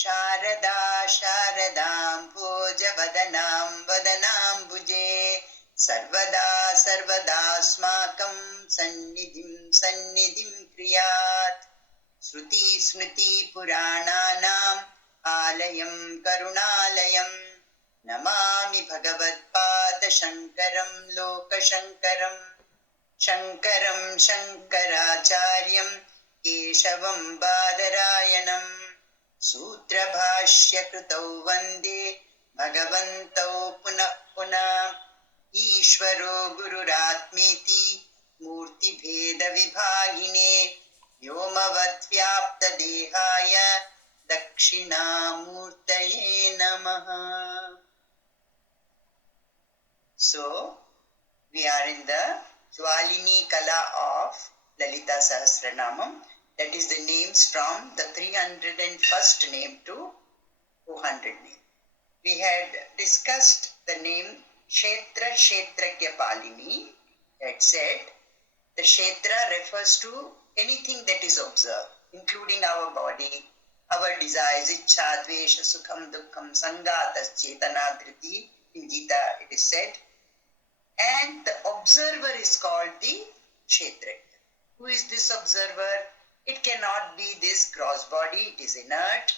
शारदा शारदां भोजवदनां वदनाम्बुजे सर्वदा सर्वदास्माकं सन्निधिं क्रियात्। श्रुति स्मृति पुराणानाम् आलयं करुणालयं नमामि भगवत्पादशङ्करं लोकशङ्करम्। शङ्करं शङ्कराचार्यं केशवं बादरायणं सूत्रभाष्यकृतौ वन्दे भगवन्तौ पुनः पुनः। ईश्वरो गुरुरात्मेति मूर्तिभेदविभागिने व्योमवद्व्याप्तदेहाय दक्षिणामूर्तये नमः. So, we are in the Jwalini Kala of Lalita Sahasranamam. That is the names from the 301st name to 200 name. We had discussed the name Kshetra Kshetrakya Palini. That said, the Kshetra refers to anything that is observed, including our body, our desires, Ichha, Dvesha, Sukham, Dukkham, Sangatas, Chetana, Dhriti. In Gita it is said. And the observer is called the Kshetrajna. Who is this observer? It cannot be this gross body, it is inert.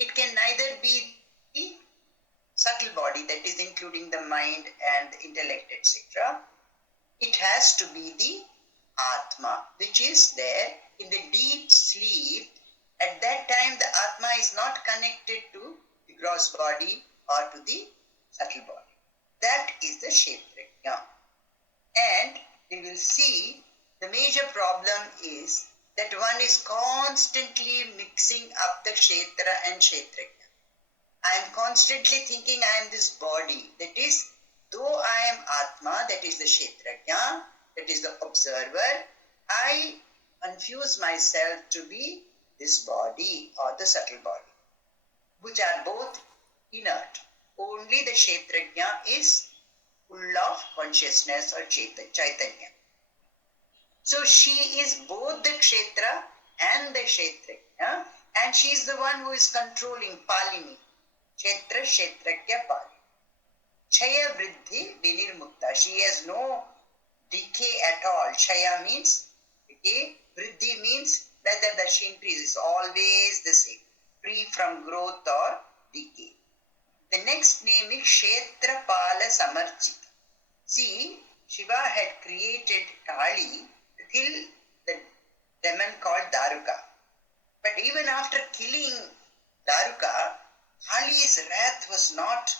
It can neither be the subtle body, that is including the mind and intellect, etc. It has to be the Atma, which is there in the deep sleep. At that time, the Atma is not connected to the gross body or to the subtle body. That is the Kshetrajna. And we will see the major problem is that one is constantly mixing up the Kshetra and Kshetrajna. I am constantly thinking I am this body. That is, though I am Atma, that is the Kshetrajna, that is the observer, I confuse myself to be this body or the subtle body, which are both inert. Only the Kshetrajna is full of consciousness or Chaitanya. So she is both the Kshetra and the Kshetrajna, and she is the one who is controlling Palini. Kshetra Kshetrakya Palini. Chaya Vriddhi Vinirmukta. She has no decay at all. Chaya means decay. Vriddhi means that she increases, always the same, free from growth or decay. The next name is Kshetrapala Samarchita. See, Shiva had created Kali to kill the demon called Daruka. But even after killing Daruka, Kali's wrath was not,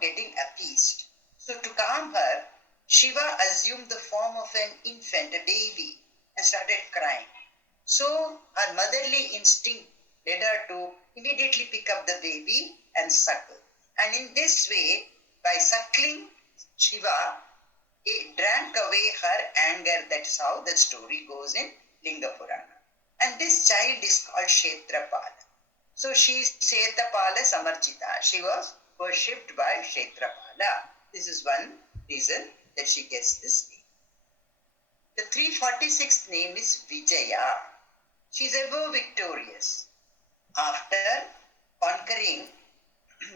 getting appeased. So to calm her, Shiva assumed the form of an infant, a baby, and started crying. So her motherly instinct led her to immediately pick up the baby and suckle. And in this way, by suckling, Shiva drank away her anger. That's how the story goes in Linga Purana. And this child is called Kshetrapala. So she is Kshetrapala Samarchita. She was worshipped by Kshetrapala. This is one reason that she gets this name. The 346th name is Vijaya. She is ever victorious. After conquering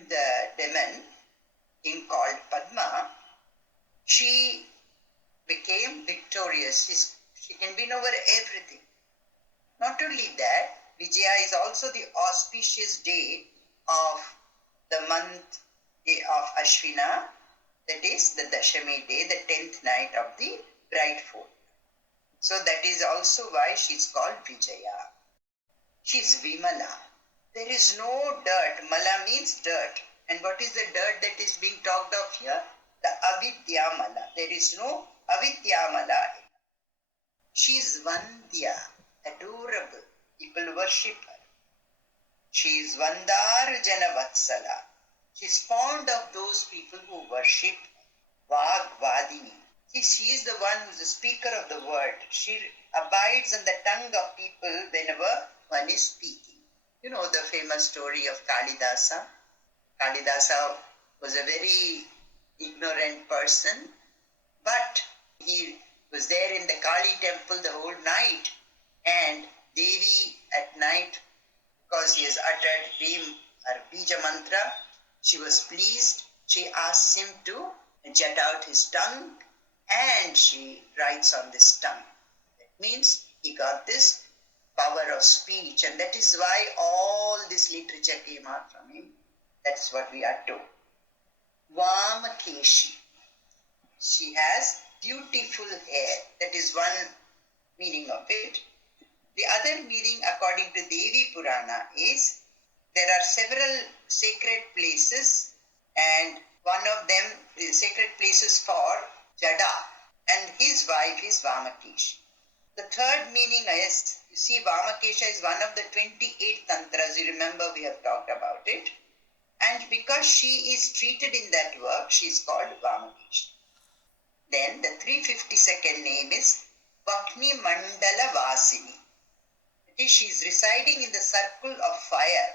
the demon king called Padma, she became victorious. She can win over everything. Not only that, Vijaya is also the auspicious day of the month of Ashvina, that is the Dashami day, the 10th night of the bright fold. So that is also why she is called Vijaya. She is Vimala. There is no dirt. Mala means dirt. And what is the dirt that is being talked of here? The Avidyamala. There is no Avidyamala. She is Vandya, adorable. People worship her. She is Vandarjana Vatsala. She is fond of those people who worship Vagvadini. She is the one who is the speaker of the word. She abides on the tongue of people whenever one is speaking. You know the famous story of Kalidasa. Kalidasa was a very ignorant person, but he was there in the Kali temple the whole night, and Devi at night because he has uttered Bhim or Bija mantra. She was pleased. She asked him to jut out his tongue, and she writes on this tongue. That means he got this power of speech, and that is why all this literature came out from him. That's what we are told. Vamakeshi. She has beautiful hair. That is one meaning of it. The other meaning, according to Devi Purana, is there are several sacred places, and one of them is sacred places for Jada, and his wife is Vamakeshi. The third meaning is, you see, Vamakesha is one of the 28 tantras. You remember we have talked about it. And because she is treated in that work, she is called Vamakesha. Then the 352nd name is Vakni Mandala Vasini. That is, she is residing in the circle of fire,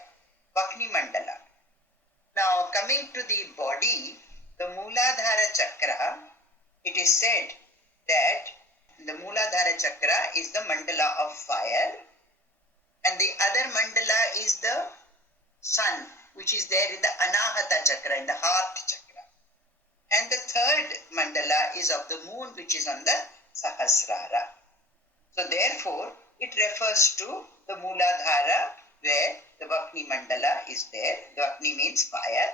Vakni Mandala. Now, coming to the body, the Mooladhara Chakra, it is said that the Mooladhara Chakra is the mandala of fire, and the other mandala is the sun, which is there in the Anahata Chakra, in the heart chakra. And the third mandala is of the moon, which is on the Sahasrara. So therefore, it refers to the Mooladhara, where the Vakni mandala is there. The Vakni means fire.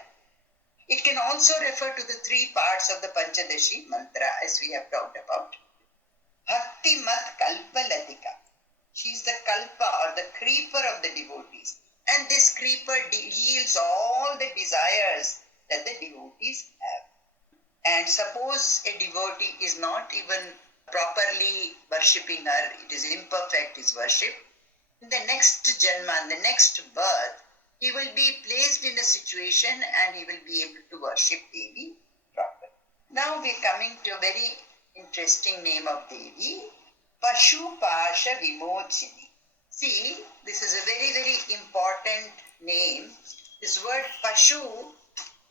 It can also refer to the three parts of the Panchadashi mantra, as we have talked about. Bhakti Mat Kalpalatika. She is the kalpa, or the creeper of the devotees. And this creeper yields all the desires that the devotees have. And suppose a devotee is not even properly worshipping her, it is imperfect, his worship, in the next janma, in the next birth, he will be placed in a situation and he will be able to worship Devi properly. Now we are coming to a very interesting name of Devi, Pashupasha Vimochini. See, this is a very, very important name. This word Pashu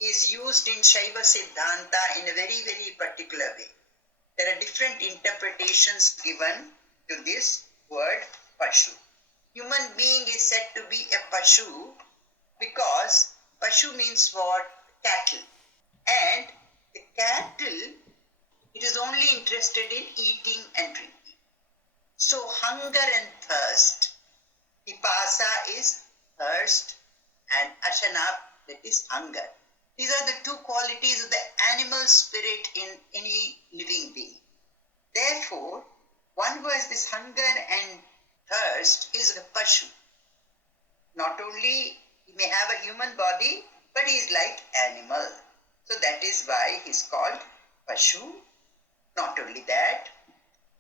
is used in Shaiva Siddhanta in a very, very particular way. There are different interpretations given to this word Pashu. Human being is said to be a Pashu because Pashu means what? Cattle. And the cattle, it is only interested in eating and drinking. So hunger and thirst. Pipasa is thirst and ashana, that is hunger. These are the two qualities of the animal spirit in any living being. Therefore, one who has this hunger and thirst is a Pashu. Not only he may have a human body, but he is like animal. So that is why he is called Pashu. Not only that,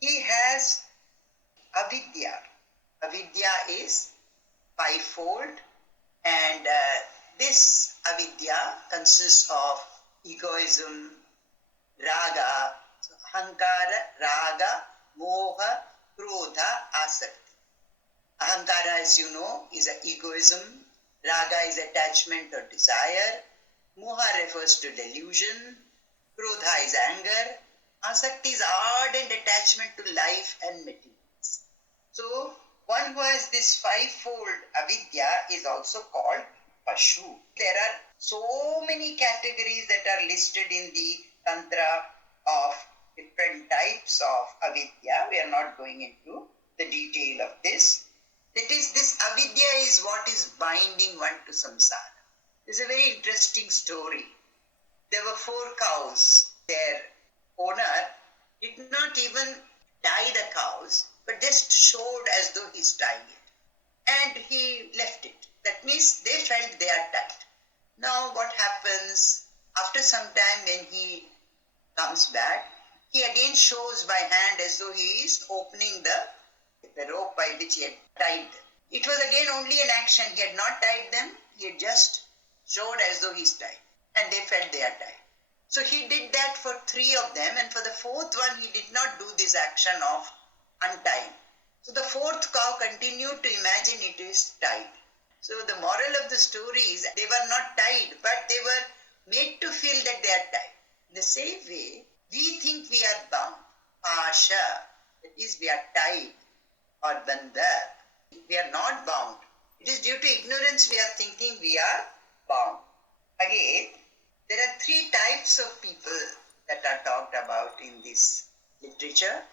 he has avidya. Avidya is fivefold, and this avidya consists of egoism, raga, ahankara, raga, moha, krodha, asakti. Ahankara, as you know, is egoism. Raga is attachment or desire. Moha refers to delusion. Krodha is anger. Asakti is ardent attachment to life and materials. So, one who has this fivefold avidya is also called Pashu. There are so many categories that are listed in the Tantra of different types of avidya. We are not going into the detail of this. That is, this avidya is what is binding one to samsara. It's a very interesting story. There were 4 cows. Their owner did not even tie the cows, but just showed as though he's tying it. And he left it. That means they felt they are tied. Now what happens? After some time when he comes back, he again shows by hand as though he is opening the rope by which he had tied them. It was again only an action. He had not tied them. He had just showed as though he's tied. And they felt they are tied. So he did that for 3 of them, and for the 4th one, he did not do this action of untying. So the 4th cow continued to imagine it is tied. So the moral of the story is they were not tied, but they were made to feel that they are tied. In the same way, we think we are bound. Pasha, that is, we are tied, or bandha. We are not bound. It It is due to ignorance we are thinking we are bound. Again, there are three types of people that are talked about in this literature.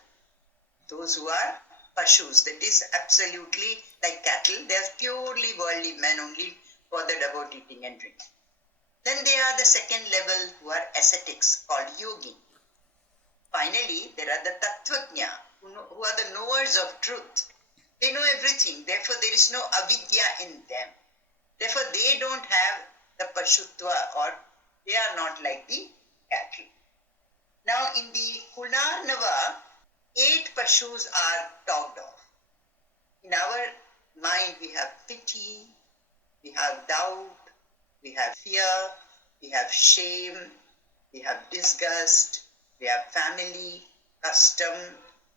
Those who are pashus, that is absolutely like cattle, they are purely worldly men, only bothered about eating and drinking. Then there are the second level who are ascetics called yogi. Finally, there are the tattvajna who are the knowers of truth. They know everything, therefore there is no avidya in them. Therefore they don't have the pashutva, or they are not like the cattle. Now in the Kunarnava, 8 pashus are talked of. In our mind we have pity, we have doubt, we have fear, we have shame, we have disgust, we have family, custom,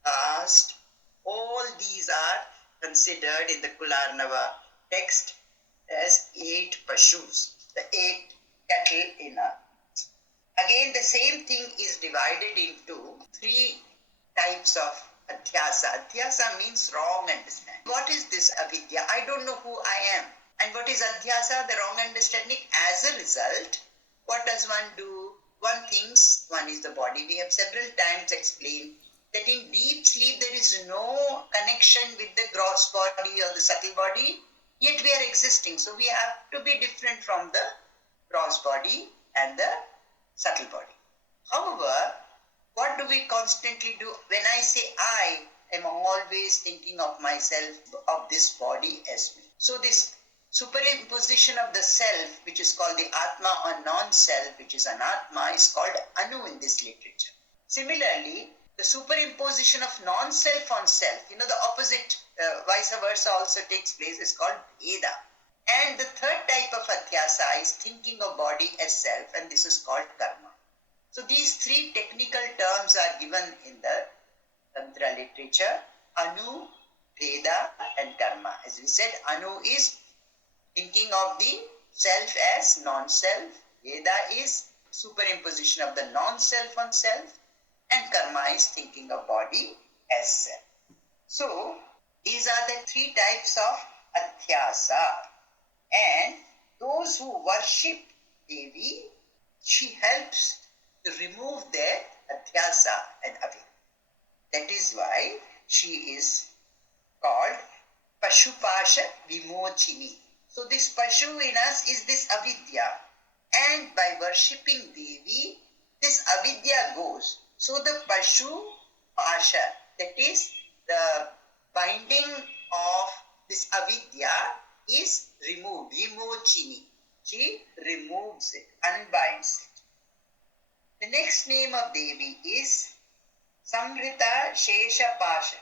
caste. All these are considered in the Kularnava text as 8 pashus, the 8 cattle in our. Again, the same thing is divided into 3 types of adhyasa. Adhyasa means wrong understanding. What is this avidya? I don't know who I am. And what is adhyasa? The wrong understanding. As a result, what does one do? One thinks one is the body. We have several times explained that in deep sleep there is no connection with the gross body or the subtle body, yet we are existing. So we have to be different from the gross body and the subtle body. However, what do we constantly do? When I say I am always thinking of myself, of this body as me. So this superimposition of the self, which is called the Atma or non-self, which is Anatma, is called Anu in this literature. Similarly, the superimposition of non-self on self, the opposite, vice versa also takes place, is called Veda. And the third type of adhyasa is thinking of body as self, and this is called karma. So these 3 technical terms are given in the Tantra literature: Anu, Veda, and Karma. As we said, Anu is thinking of the self as non-self. Veda is superimposition of the non-self on self. And Karma is thinking of body as self. So these are the 3 types of adhyasa. And those who worship Devi, she helps to remove their adhyasa and avidya. That is why she is called Pashupasha Vimochini. So this Pashu in us is this avidya. And by worshipping Devi, this avidya goes. So the Pashu Pasha, that is the binding of this avidya, is removed. Vimochini. She removes it, unbinds it. The next name of Devi is Samrita Shesha Pasha.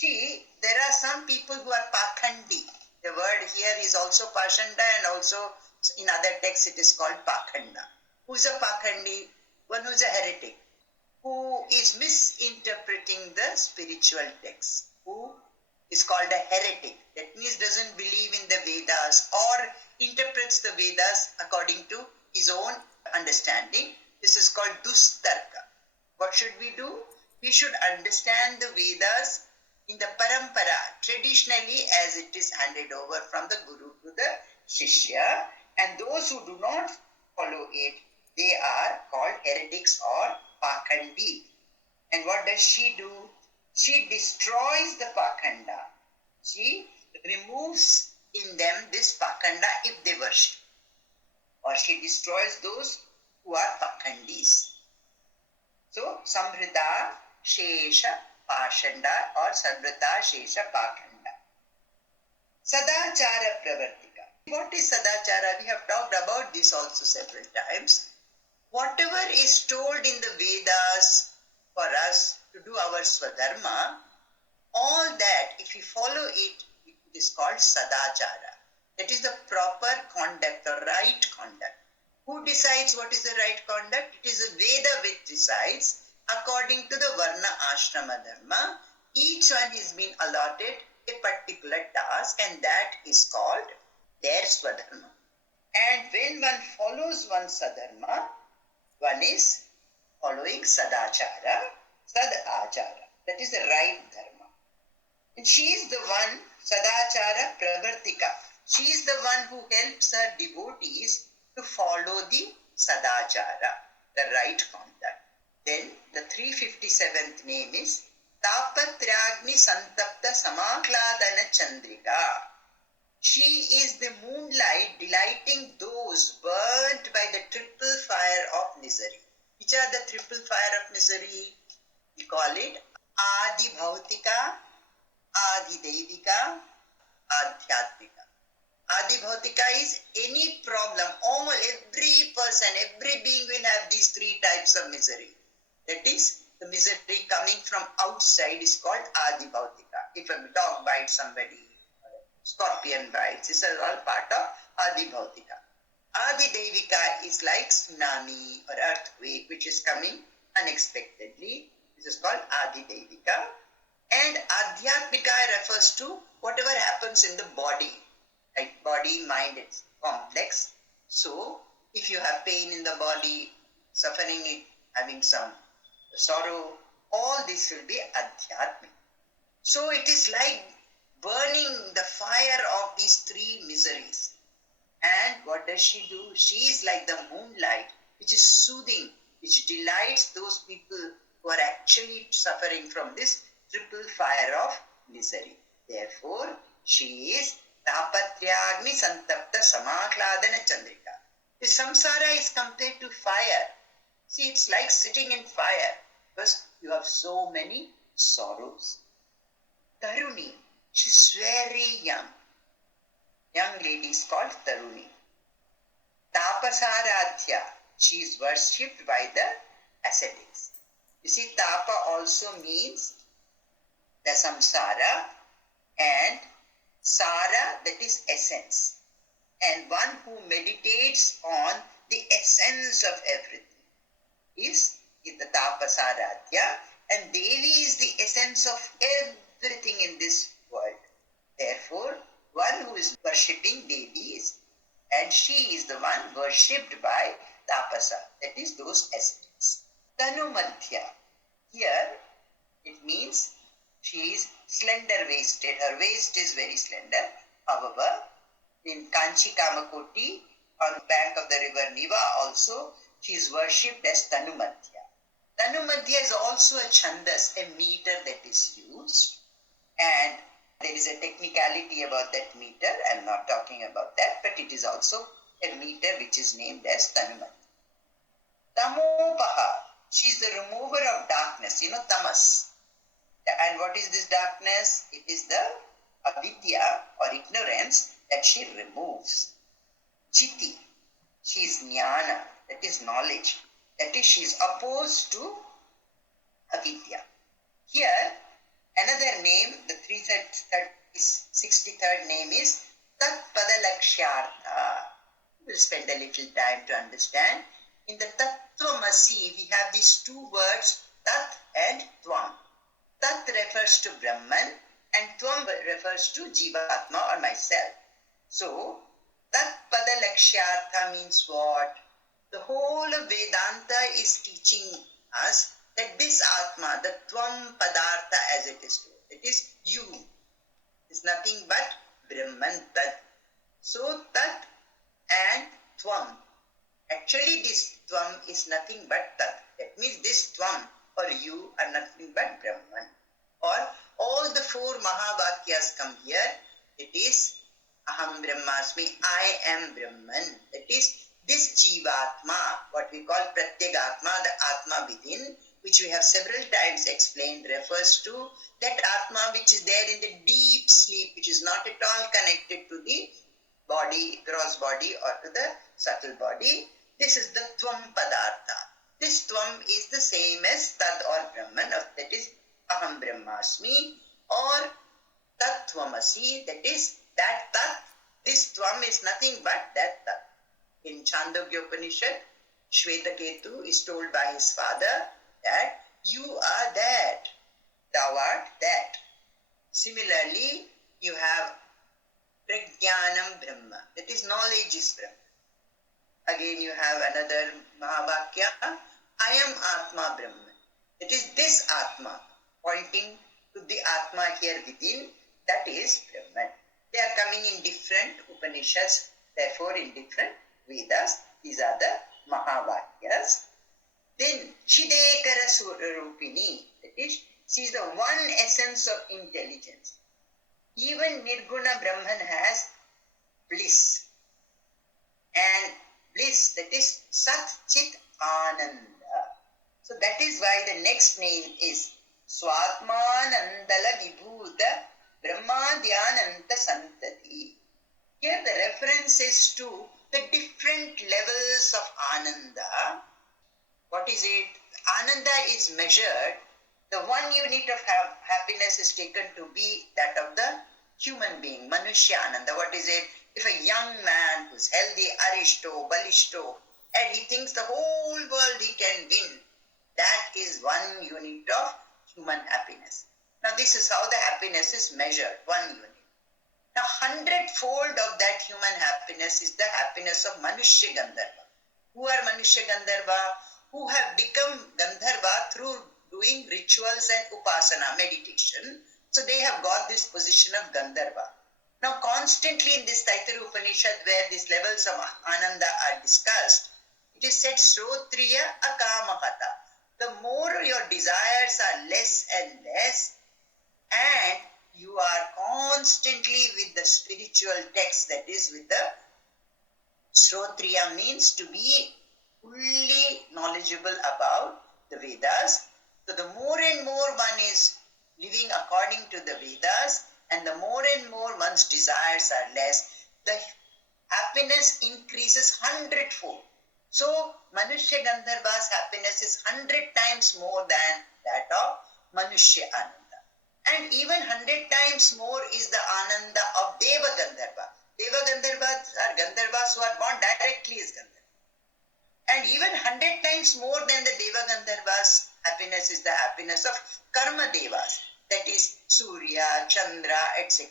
There are some people who are Pakhandi. The word here is also Pashanda, and also in other texts it is called Pakhanda. Who is a Pakhandi? One who is a heretic, who is misinterpreting the spiritual text, who is called a heretic. That means doesn't believe in the Vedas or interprets the Vedas according to his own understanding. This is called Dustarka. What should we do? We should understand the Vedas in the parampara, traditionally as it is handed over from the Guru to the Shishya. And those who do not follow it, they are called heretics or Pakhandi. And what does she do? She destroys the Pakhanda. She removes in them this Pakhanda if they worship. Or she destroys those who are Pakhandis. So, Samrita Shesha Pashanda or Samrita Shesha Pakhanda. Sadachara Pravartika. What is Sadachara? We have talked about this also several times. Whatever is told in the Vedas for us to do our Swadharma, all that, if we follow it, it is called Sadachara. That is the proper conduct or right conduct. Who decides what is the right conduct? It is a Veda which decides according to the Varna Ashrama Dharma. Each one is being allotted a particular task, and that is called their Swadharma. And when one follows one's Sadharma, one is following Sadachara, Sadachara. That is the right Dharma. And she is the one, Sadachara Pravartika. She is the one who helps her devotees to follow the Sadachara, the right conduct. Then the 357th name is Tapatragni Santapta Samakladana Chandrika. She is the moonlight delighting those burnt by the triple fire of misery. Which are the triple fire of misery? We call it Adi Bhautika, Adi Devika, Adhyatmika. Adi Bhautika is any problem. Every person, every being will have these three types of misery. That is, the misery coming from outside is called Adi Bhautika. If a dog bites somebody, scorpion bites, these are all part of Adi Bhautika. Adi Devika is like tsunami or earthquake which is coming unexpectedly. This is called Adi Devika. And Adhyatmika refers to whatever happens in the body. Like body, mind, it's complex. So, if you have pain in the body, suffering, having some sorrow, all this will be Adhyatmika. So, it is like burning the fire of these three miseries. And what does she do? She is like the moonlight, which is soothing, which delights those people who are actually suffering from this triple fire of misery. Therefore, she is Tapatriyagni Santapta Samakladana Chandrika. The samsara is compared to fire. See, it's like sitting in fire because you have so many sorrows. Taruni, she's very young. Young lady is called Taruni. Tapasaradhya, she is worshipped by the ascetics. You see, Tapa also means the samsara and Sara, that is essence. And one who meditates on the essence of everything is the Tapasaradhya, and Devi is the essence of everything in this world. Therefore, one who is worshipping Devi is, and she is the one worshipped by Tapasa, that is those ascetics. Tanumadhya, here it means she is slender waisted. Her waist is very slender. However, in Kanchi Kamakoti, on the bank of the river Niva also, she is worshipped as Tanumadhya. Tanumadhya is also a chandas, a meter that is used, and there is a technicality about that meter. I am not talking about that, but it is also a meter which is named as Tanumadhya. Tamopaha, she is the remover of darkness, tamas. And what is this darkness? It is the avidya or ignorance that she removes. Chiti, she is jnana, that is knowledge. That is, she is opposed to avidya. Here, another name, the 363rd name is Tat Padalakshyartha. We'll spend a little time to understand. In the Tattvamasi, we have these two words, Tat and Tvam. Tat refers to Brahman and Tvam refers to Jivatma or myself. So, Tat Padalakshyartha means what? The whole of Vedanta is teaching us that this Atma, the Tvam Padartha as it is told, it is you, is nothing but Brahman Tat. So, Tat and Tvam. Actually, this Tvam is nothing but Tat. That means this Tvam or you are nothing but Brahman. Or all the four Mahavakyas come here. It is Aham Brahmasmi, I am Brahman. That is this Jivatma, what we call Pratyagatma, the Atma within, which we have several times explained, refers to that Atma which is there in the deep sleep, which is not at all connected to the body, gross body or to the subtle body. This is the Tvam Padartha. This Tvam is the same as Tad or Brahman, that is Aham Brahmasmi, or Tattvamasi, that is that Tat. This Tvam is nothing but that Tat. In Chandogya Upanishad, Shvetaketu is told by his father that you are that, thou art that. Similarly, you have Prajnanam Brahma, that is knowledge is Brahma. Again, you have another Mahavakya, I am Atma Brahman. It is this Atma, pointing Suddhi Atma here within, that is Brahman. They are coming in different Upanishads, therefore in different Vedas. These are the Mahavakyas. Then Shidekara Surarupini, that is, she is the one essence of intelligence. Even Nirguna Brahman has bliss. And bliss, that is Sat Chit Ananda. So that is why the next name is Swatmanandala Vibhuta Brahmadhyananta Santati. Here the reference is to the different levels of Ananda. What is it? Ananda is measured. The one unit of happiness is taken to be that of the human being, Manushya Ananda. What is it? If a young man who's healthy, arishto, balishto, and he thinks the whole world he can win, that is one unit of human happiness. Now this is how the happiness is measured, one unit. Now 100-fold of that human happiness is the happiness of Manushya Gandharva. Who are Manushya Gandharva? Who have become Gandharva through doing rituals and upasana, meditation. So they have got this position of Gandharva. Now constantly in this Taittiriya Upanishad where these levels of Ananda are discussed, it is said Shrotriya Akamahata. The more your desires are less and less, and you are constantly with the spiritual text, that is with the Shrotriya means to be fully knowledgeable about the Vedas. So the more and more one is living according to the Vedas, and the more and more one's desires are less, the happiness increases 100-fold. So Manushya Gandharva's happiness is 100 times more than that of Manushya Ananda. And even 100 times more is the Ananda of Deva Gandharva. Deva Gandharvas are Gandharvas who are born directly as Gandharva. And even 100 times more than the Deva Gandharvas, happiness is the happiness of Karma Devas. That is Surya, Chandra, etc.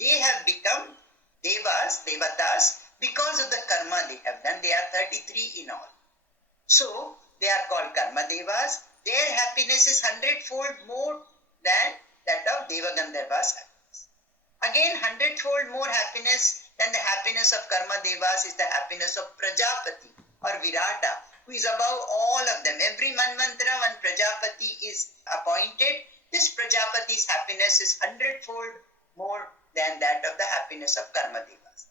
They have become Devas, Devatas, because of the karma they have done. They are 33 in all. So they are called Karma Devas. Their happiness is 100-fold more than that of Deva Gandharvas happiness. Again, 100-fold more happiness than the happiness of Karma Devas is the happiness of Prajapati or Virata, who is above all of them. Every Manvantara, when Prajapati is appointed, this Prajapati's happiness is 100-fold more than that of the happiness of Karma Devas.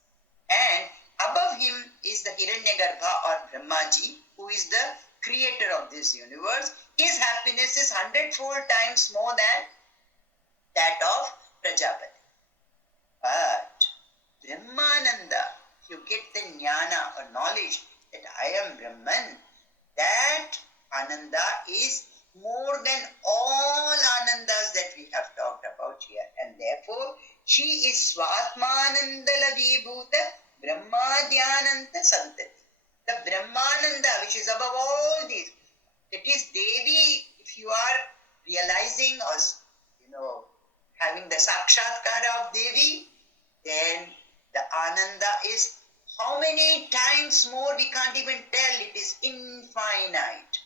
And above him is the Hiranyagarbha or Brahmaji, who is the creator of this universe. His happiness is 100-fold times more than that of Prajapati. But Brahmananda, if you get the jnana or knowledge that I am Brahman, that Ananda is more than all Anandas that we have talked about here. And therefore, she is Swatmanandala Vibhuta Brahmadhyananta Santati. The Brahmananda, which is above all these, it is Devi. If you are realizing or, having the Sakshatkara of Devi, then the Ananda is how many times more we can't even tell. It is infinite.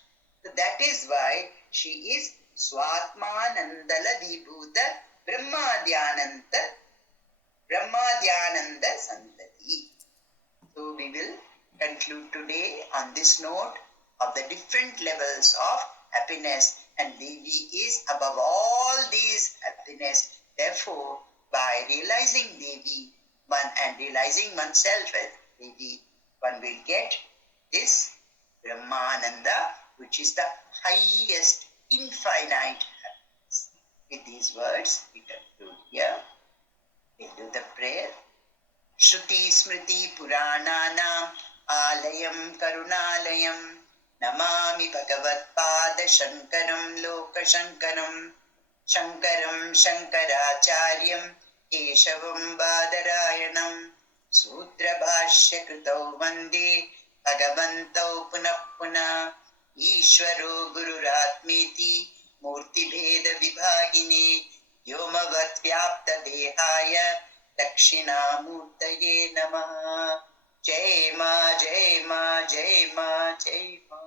So that is why she is Swatmanandala Vibhuta Brahmadhyananta Santati. So we will conclude today on this note of the different levels of happiness, and Devi is above all these happiness. Therefore, by realizing Devi and realizing oneself as Devi, one will get this Brahmananda, which is the highest infinite happiness. With these words, we conclude here. We'll do the prayer. Shruti Smriti Purananam Alayam Karunalayam Namami Bhagavat Pada Shankaram Loka Shankaram Shankaram Shankaracharyam Keshavam Badarayanam Sutra Bhashya Kritau Vande Bhagavantau Punah Punah Ishvaro Gururatmeti Murti Bheda Vibhagine Yomavat Vyapta Dehaya Dakshinamurtaye Namaha. Jai Ma, Jai Ma, Jai Ma, Jai Ma.